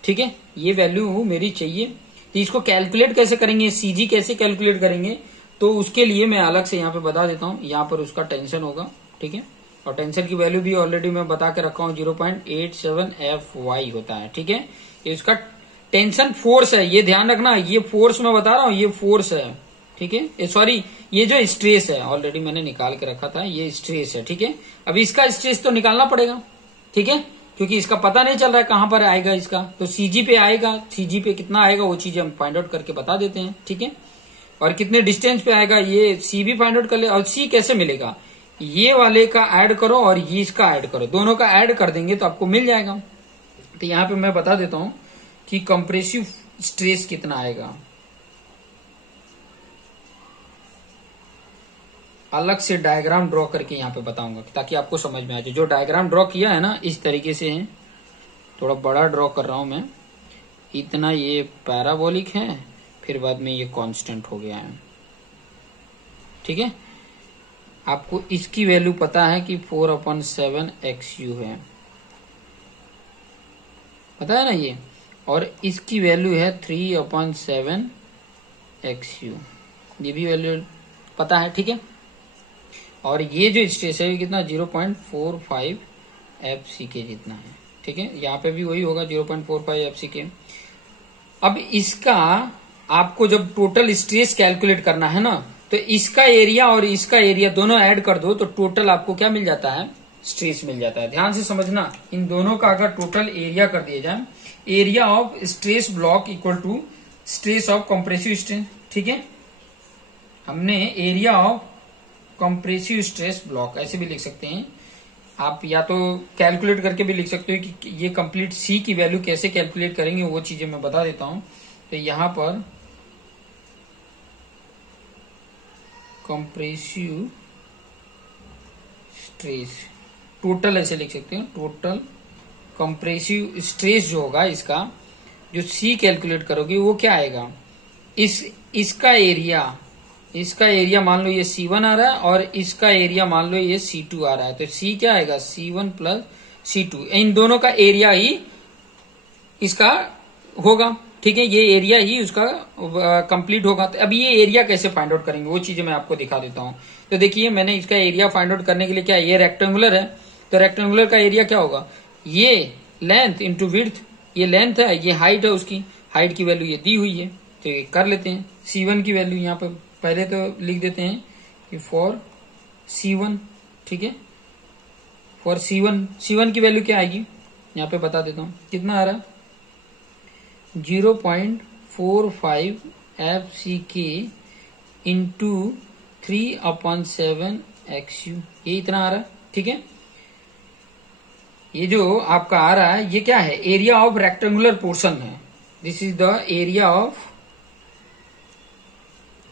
ठीक है, ये वैल्यू मेरी चाहिए। तो इसको कैलकुलेट कैसे करेंगे, CG कैसे कैलकुलेट करेंगे, तो उसके लिए मैं अलग से यहाँ पे बता देता हूँ। यहाँ पर उसका टेंशन होगा, ठीक है, और टेंशन की वैल्यू भी ऑलरेडी मैं बता के रखा हूँ 0.87 FY होता है, ठीक है। ये उसका टेंशन फोर्स है, ये ध्यान रखना, ये फोर्स मैं बता रहा हूँ, ये फोर्स है, ठीक है। सॉरी, ये जो स्ट्रेस है ऑलरेडी मैंने निकाल के रखा था, ये स्ट्रेस है, ठीक है। अभी इसका स्ट्रेस तो निकालना पड़ेगा, ठीक है, क्योंकि इसका पता नहीं चल रहा है कहां पर आएगा इसका, तो CG पे आएगा, CG पे कितना आएगा वो चीज हम फाइंड आउट करके बता देते हैं, ठीक है। और कितने डिस्टेंस पे आएगा ये C भी फाइंड आउट कर ले। और C कैसे मिलेगा, ये वाले का ऐड करो और ये इसका ऐड करो, दोनों का ऐड कर देंगे तो आपको मिल जाएगा। तो यहाँ पे मैं बता देता हूं कि कंप्रेसिव स्ट्रेस कितना आएगा, अलग से डायग्राम ड्रॉ करके यहाँ पे बताऊंगा ताकि आपको समझ में आ जाए। जो डायग्राम ड्रॉ किया है ना इस तरीके से है, थोड़ा बड़ा ड्रॉ कर रहा हूं मैं, इतना ये पैराबोलिक है, फिर बाद में ये कांस्टेंट हो गया है, ठीक है। आपको इसकी वैल्यू पता है कि 4/7 XU है, पता है ना ये, और इसकी वैल्यू है 3/7 XU, ये भी वैल्यू पता है, ठीक है। और ये जो स्ट्रेस है कितना 0.45 FCK जितना है, ठीक है। यहाँ पे भी वही होगा 0.45 FCK। अब इसका आपको जब टोटल स्ट्रेस कैलकुलेट करना है ना, तो इसका एरिया और इसका एरिया दोनों ऐड कर दो तो टोटल आपको क्या मिल जाता है, स्ट्रेस मिल जाता है। ध्यान से समझना, इन दोनों का अगर टोटल एरिया कर दिया जाए, area of stress block equal to stress of compressive stress, ठीक है। हमने area of compressive stress block ऐसे भी लिख सकते हैं आप, या तो कैलकुलेट करके भी लिख सकते हो कि ये कंप्लीट C की वैल्यू कैसे कैलकुलेट करेंगे वो चीजें मैं बता देता हूं। तो यहां पर कंप्रेसिव स्ट्रेस टोटल ऐसे लिख सकते हैं, टोटल कंप्रेसिव स्ट्रेस जो होगा इसका जो C कैलकुलेट करोगे वो क्या आएगा, इसका एरिया मान लो ये C1 आ रहा है और इसका एरिया मान लो ये C2 आ रहा है, तो C क्या आएगा C1 प्लस C2, इन दोनों का एरिया ही इसका होगा, ठीक है। ये एरिया ही उसका कंप्लीट होगा। तो अभी ये एरिया कैसे फाइंड आउट करेंगे वो चीजें मैं आपको दिखा देता हूं। तो देखिए मैंने इसका एरिया फाइंड आउट करने के लिए क्या, ये रेक्टेंगुलर है तो रेक्टेंगुलर का एरिया क्या होगा, ये लेंथ इंटू विड्थ, ये लेंथ है, ये हाइट है, उसकी हाइट की वैल्यू ये दी हुई है, तो ये कर लेते हैं। C1 की वैल्यू यहाँ पर पहले तो लिख देते हैं कि फॉर C1, ठीक है, फॉर C1 की वैल्यू क्या आएगी यहाँ पे बता देता हूँ, कितना आ रहा है 0.45 FCK इंटू 3/7 XU, ये इतना आ रहा है। ठीक है, ये जो आपका आ रहा है ये क्या है, एरिया ऑफ रेक्टेंगुलर पोर्शन है। This is the area of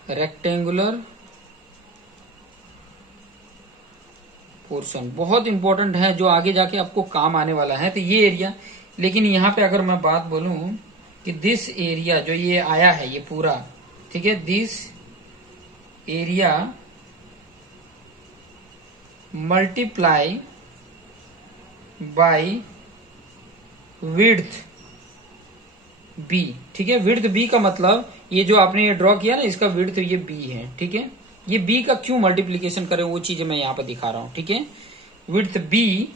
rectangular portion, बहुत इंपॉर्टेंट है, जो आगे जाके आपको काम आने वाला है। तो ये एरिया, लेकिन यहां पे अगर मैं बात बोलूं कि दिस एरिया जो ये आया है ये पूरा, ठीक है, this area multiply by width B. ठीक है, विड्थ बी का मतलब ये जो आपने ये ड्रॉ किया ना, इसका विड्थ ये बी है। ठीक है, ये बी का क्यों मल्टीप्लीकेशन करें वो चीजें मैं यहां पर दिखा रहा हूं। ठीक है, width B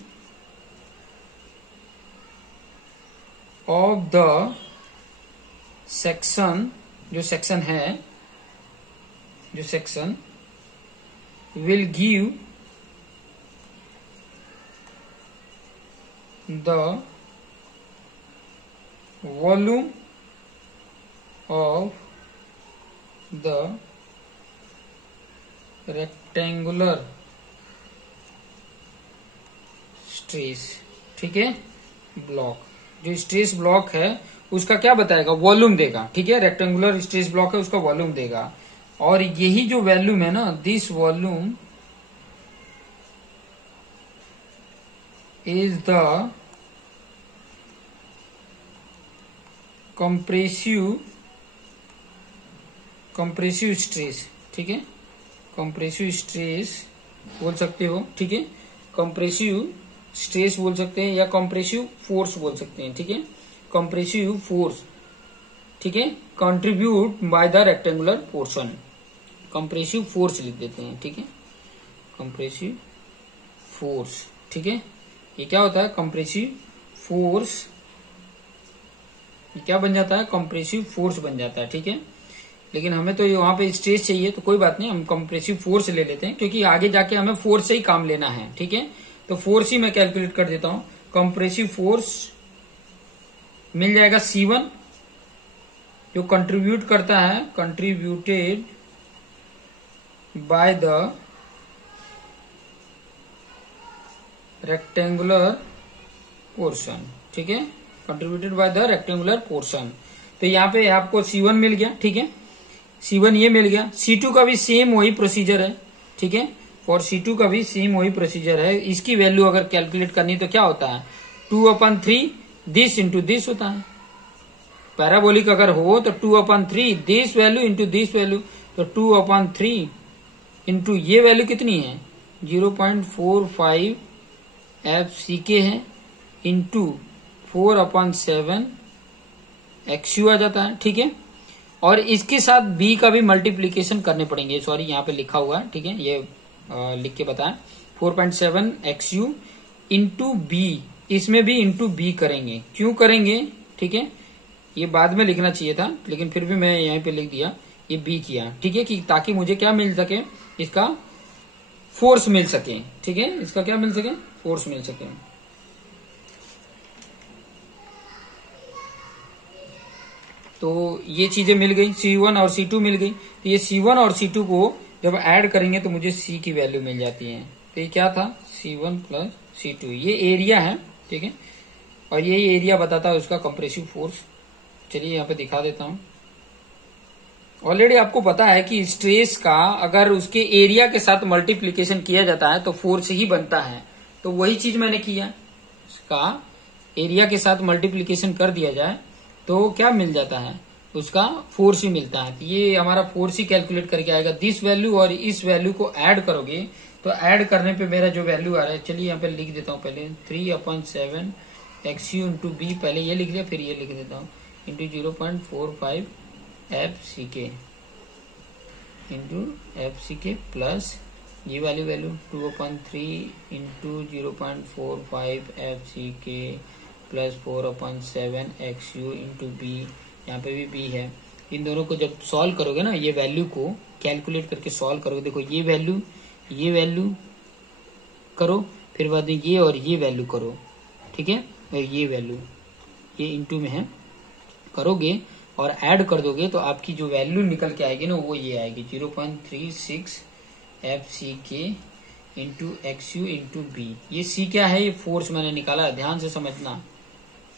of the section, जो सेक्शन है, जो section will give the volume of the rectangular stress. ठीक है, ब्लॉक, जो स्ट्रेस ब्लॉक है उसका क्या बताएगा, वॉल्यूम देगा। ठीक है, रेक्टेंगुलर स्ट्रेस ब्लॉक है उसका वॉल्यूम देगा, और यही जो वॉल्यूम है ना, this volume is the compressive stress. ठीक है, कंप्रेसिव स्ट्रेस बोल सकते हो। ठीक है, कंप्रेसिव स्ट्रेस बोल सकते हैं या कंप्रेसिव फोर्स बोल सकते हैं। ठीक है, कंप्रेसिव फोर्स। ठीक है, contribute by the rectangular portion, compressive force लिख देते हैं। ठीक है, कंप्रेसिव फोर्स। ठीक है, ये क्या होता है, कंप्रेसिव फोर्स, ये क्या बन जाता है, कंप्रेसिव फोर्स बन जाता है। ठीक है, लेकिन हमें तो वहां पे स्ट्रेस चाहिए, तो कोई बात नहीं, हम कंप्रेसिव फोर्स ले लेते हैं, क्योंकि आगे जाके हमें फोर्स से ही काम लेना है। ठीक है, तो फोर्स ही मैं कैलकुलेट कर देता हूं। कंप्रेसिव फोर्स मिल जाएगा C1, जो कंट्रीब्यूट करता है, contributed by the rectangular portion. ठीक है, contributed by the rectangular portion. तो यहाँ पे आपको C1 मिल गया। ठीक है, C1 ये मिल गया। C2 का भी सेम वही प्रोसीजर है। ठीक है, और C2 का भी सेम वही प्रोसीजर है। इसकी वैल्यू अगर कैलकुलेट करनी तो क्या होता है, 2/3 दिस इंटू दिस होता है। पैराबोलिक अगर हो तो 2/3 this value into this value, तो 2/3 इंटू ये वैल्यू कितनी है, 0.45 FCK है, इंटू 4/7 XU आ जाता है। ठीक है, और इसके साथ B का भी मल्टीप्लीकेशन करने पड़ेंगे। सॉरी, यहाँ पे लिखा हुआ है। ठीक है, ये लिख के बताएं, 4.7 XU इंटू B, इसमें भी इंटू B करेंगे। क्यों करेंगे, ठीक है, ये बाद में लिखना चाहिए था, लेकिन फिर भी मैं यहीं पे लिख दिया, ये B किया। ठीक है, कि ताकि मुझे क्या मिल सके, इसका फोर्स मिल सके। ठीक है, इसका क्या मिल सके, फोर्स मिल सके। तो ये चीजें मिल गई, C1 और C2 मिल गई। तो ये C1 और C2 को जब ऐड करेंगे तो मुझे C की वैल्यू मिल जाती है। तो ये क्या था, C1 प्लस C2, ये एरिया है। ठीक है, और ये एरिया बताता है उसका कंप्रेसिव फोर्स। चलिए यहाँ पे दिखा देता हूं। ऑलरेडी आपको पता है कि स्ट्रेस का अगर उसके एरिया के साथ मल्टीप्लीकेशन किया जाता है तो फोर्स ही बनता है। तो वही चीज मैंने किया, उसका एरिया के साथ मल्टीप्लीकेशन कर दिया जाए तो क्या मिल जाता है, उसका फोर्स ही मिलता है। तो ये हमारा फोर्स ही कैलकुलेट करके आएगा। दिस वैल्यू और इस वैल्यू को ऐड करोगे तो ऐड करने पे मेरा जो वैल्यू आ रहा है, चलिए यहाँ पे लिख देता हूँ पहले, 3/7 XU इंटू B, पहले ये लिख लिया, फिर ये लिख देता हूँ, into 0.45 FCK into FCK plus ये वाली value 2/3 into 0.45 FCK plus 4/7 XU into B, यहाँ पे भी B है। इन दोनों को जब सॉल्व करोगे ना, ये वैल्यू को कैलकुलेट करके सॉल्व करोगे, देखो ये वैल्यू करो, फिर बाद में ये और ये वैल्यू करो। ठीक है, और ये वैल्यू ये इंटू में है, करोगे और ऐड कर दोगे तो आपकी जो वैल्यू निकल के आएगी ना वो ये आएगी 0.36 FCK into XU into B. ये सी क्या है? ये फोर्स मैंने निकाला है, ध्यान से समझना।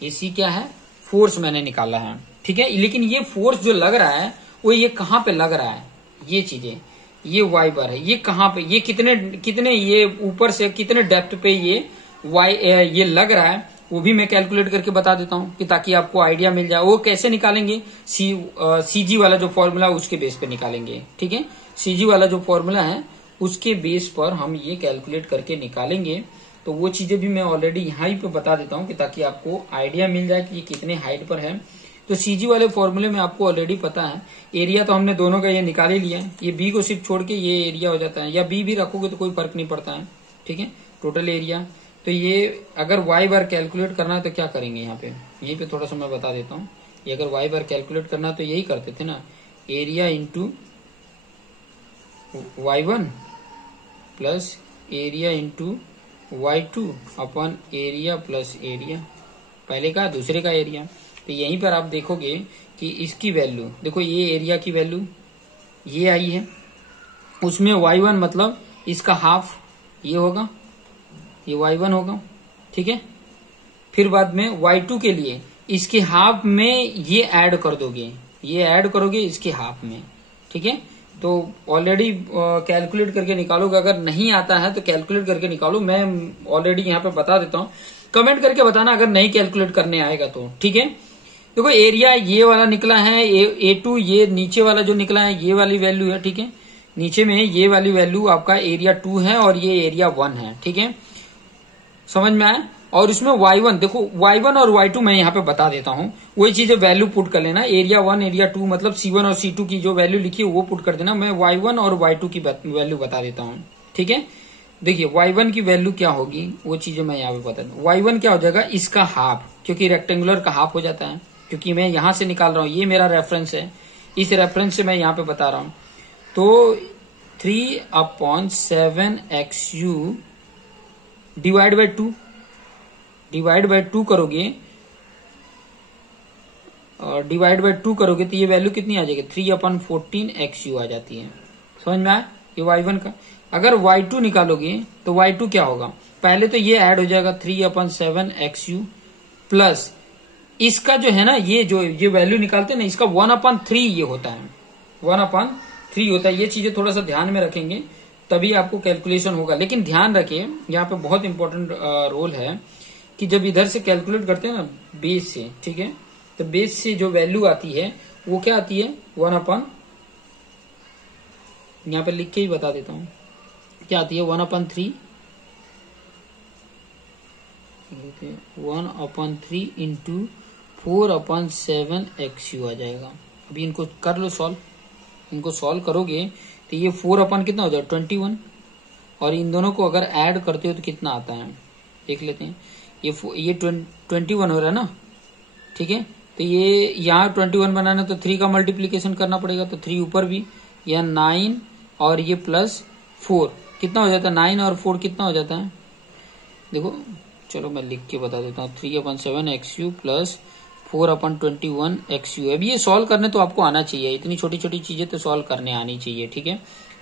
ये सी क्या है? फोर्स मैंने निकाला है, ठीक है। लेकिन ये फोर्स जो लग रहा है वो ये कहाँ पे लग रहा है? ये चीजें, ये वाई बार है, ये कहाँ पे, ये कितने ये ऊपर से कितने डेप्थ पे ये वाई ये लग रहा है वो भी मैं कैलकुलेट करके बता देता हूँ कि ताकि आपको आइडिया मिल जाए। वो कैसे निकालेंगे? सीजी वाला जो फॉर्मूला उसके बेस पे निकालेंगे, ठीक है। सीजी वाला जो फॉर्मूला है उसके बेस पर हम ये कैलकुलेट करके निकालेंगे। तो वो चीजें भी मैं ऑलरेडी यहाँ ही पे बता देता हूँ कि ताकि आपको आइडिया मिल जाए कि ये कितने हाइट पर है। तो सीजी वाले फॉर्मूले में आपको ऑलरेडी पता है, एरिया तो हमने दोनों का ये निकाल ही लिया है। ये बी को सिर्फ छोड़ के ये एरिया हो जाता है, या बी भी रखोगे तो कोई फर्क नहीं पड़ता है, ठीक है, टोटल एरिया। तो ये अगर वाई बार कैलकुलेट करना है तो क्या करेंगे? यहाँ पे यहीं पे थोड़ा सा मैं बता देता हूँ। ये अगर वाई बार कैलकुलेट करना है तो यही करते थे ना, area into y1 plus area into y2 upon area plus area, पहले का दूसरे का एरिया। तो यहीं पर आप देखोगे कि इसकी वैल्यू देखो, ये एरिया की वैल्यू ये आई है, उसमें y1 मतलब इसका हाफ ये होगा, ये y1 होगा, ठीक है। फिर बाद में y2 के लिए इसके हाफ में ये ऐड कर दोगे, ये ऐड करोगे इसके हाफ में, ठीक है। तो ऑलरेडी कैलकुलेट करके निकालोगे, अगर नहीं आता है तो कैलकुलेट करके निकालो। मैं ऑलरेडी यहाँ पे बता देता हूँ, कमेंट करके बताना अगर नहीं कैलकुलेट करने आएगा तो, ठीक है। देखो एरिया ये वाला निकला है, A2 ये नीचे वाला जो निकला है ये वाली वैल्यू है, ठीक है। नीचे में ये वाली वैल्यू आपका एरिया 2 है और ये एरिया 1 है, ठीक है, समझ में आया। और इसमें y1 देखो, y1 और y2 मैं यहाँ पे बता देता हूँ, वही चीजें वैल्यू पुट कर लेना। एरिया 1 एरिया 2 मतलब C1 और C2 की जो वैल्यू लिखी है वो पुट कर देना। मैं y1 और y2 की वैल्यू बता देता हूँ, ठीक है। देखिए y1 की वैल्यू क्या होगी वो चीजें मैं यहाँ पे बता दूं। y1 क्या हो जाएगा? इसका हाफ, क्योंकि रेक्टेंगुलर का हाफ हो जाता है, क्योंकि मैं यहां से निकाल रहा हूँ, ये मेरा रेफरेंस है, इस रेफरेंस से मैं यहाँ पे बता रहा हूँ। तो 3/7XU divide by 2, divide by 2 करोगे और डिवाइड बाय 2 करोगे तो ये वैल्यू कितनी आ जाएगी? 3/14XU आ जाती है, समझ में आया? ये y1 का। अगर y2 निकालोगे तो y2 क्या होगा? पहले तो ये ऐड हो जाएगा 3/7XU प्लस इसका जो है ना, ये जो ये वैल्यू निकालते हैं ना, इसका 1/3 ये होता है, 1/3 होता है। ये चीजें थोड़ा सा ध्यान में रखेंगे तभी आपको कैलकुलेशन होगा। लेकिन ध्यान रखिए यहाँ पे बहुत इंपॉर्टेंट रोल है कि जब इधर से कैलकुलेट करते हैं ना बेस से, ठीक है, तो बेस से जो वैल्यू आती है वो क्या आती है? 1/, यहाँ पे लिख के ही बता देता हूँ क्या आती है, 1/3 इंटू 4/7XU आ जाएगा। अभी इनको कर लो सॉल्व, इनको सॉल्व करोगे तो ये 4 कितना हो जाएगा? 21, और इन दोनों को अगर ऐड करते हो तो कितना आता है देख लेते हैं। ये 21 हो रहा है ना, ठीक है। तो ये यहाँ 21 बनाना तो 3 का मल्टीप्लीकेशन करना पड़ेगा, तो 3 ऊपर भी, यह 9 और ये प्लस 4 कितना हो जाता है? 9 और 4 कितना हो जाता है? देखो चलो मैं लिख के बता देता हूँ, 3/7XU प्लस 4/21XU। अब ये सॉल्व करने तो आपको आना चाहिए, इतनी छोटी छोटी चीजें तो सॉल्व करने आनी चाहिए, ठीक है।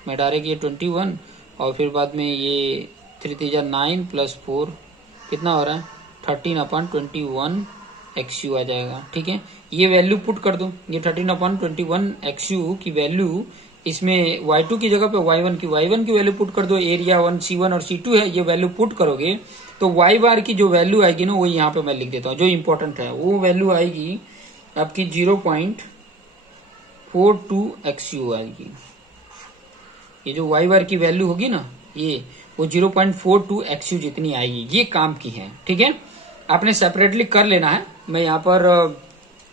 मैं डायरेक्ट ये 21 और फिर बाद में ये 3 9 प्लस 4 कितना हो रहा है? 13/21XU आ जाएगा, ठीक है। ये वैल्यू पुट कर दो, ये 13/21XU की वैल्यू इसमें y2 की जगह पे y1 की वैल्यू पुट कर दो। एरिया 1 C1 और C2 है, ये वैल्यू पुट करोगे तो y बार की जो वैल्यू आएगी ना वो यहाँ पे मैं लिख देता हूँ, जो इम्पोर्टेंट है वो वैल्यू आएगी आपकी 0.42XU आएगी। ये जो y बार की वैल्यू होगी ना ये वो 0.42XU जितनी आएगी, ये काम की है, ठीक है। आपने सेपरेटली कर लेना है। मैं यहाँ पर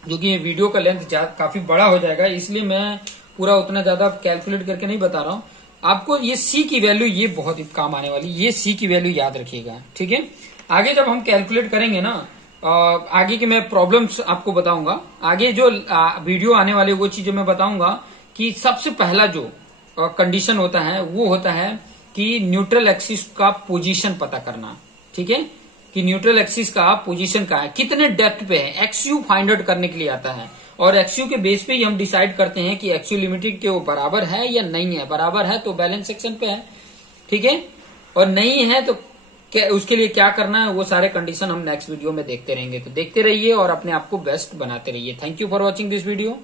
क्योंकि ये वीडियो का लेंथ काफी बड़ा हो जाएगा इसलिए मैं पूरा उतना ज्यादा कैलकुलेट करके नहीं बता रहा हूँ आपको। ये C की वैल्यू ये बहुत ही काम आने वाली, ये C की वैल्यू याद रखिएगा, ठीक है। आगे जब हम कैलकुलेट करेंगे ना, आगे के मैं प्रॉब्लम्स आपको बताऊंगा, आगे जो वीडियो आने वाले वो चीजें मैं बताऊंगा कि सबसे पहला जो कंडीशन होता है वो होता है कि न्यूट्रल एक्सिस का पोजीशन पता करना, ठीक है, कि न्यूट्रल एक्सिस का पोजीशन का है, कितने डेप्थ पे है, XU फाइंड आउट करने के लिए आता है। और एक्सयू के बेस पे ही हम डिसाइड करते हैं कि एक्सयू लिमिटेड के वो बराबर है या नहीं है। बराबर है तो बैलेंस सेक्शन पे है, ठीक है, और नहीं है तो उसके लिए क्या करना है, वो सारे कंडीशन हम नेक्स्ट वीडियो में देखते रहेंगे। तो देखते रहिए और अपने आप को बेस्ट बनाते रहिए। Thank you for watching this video.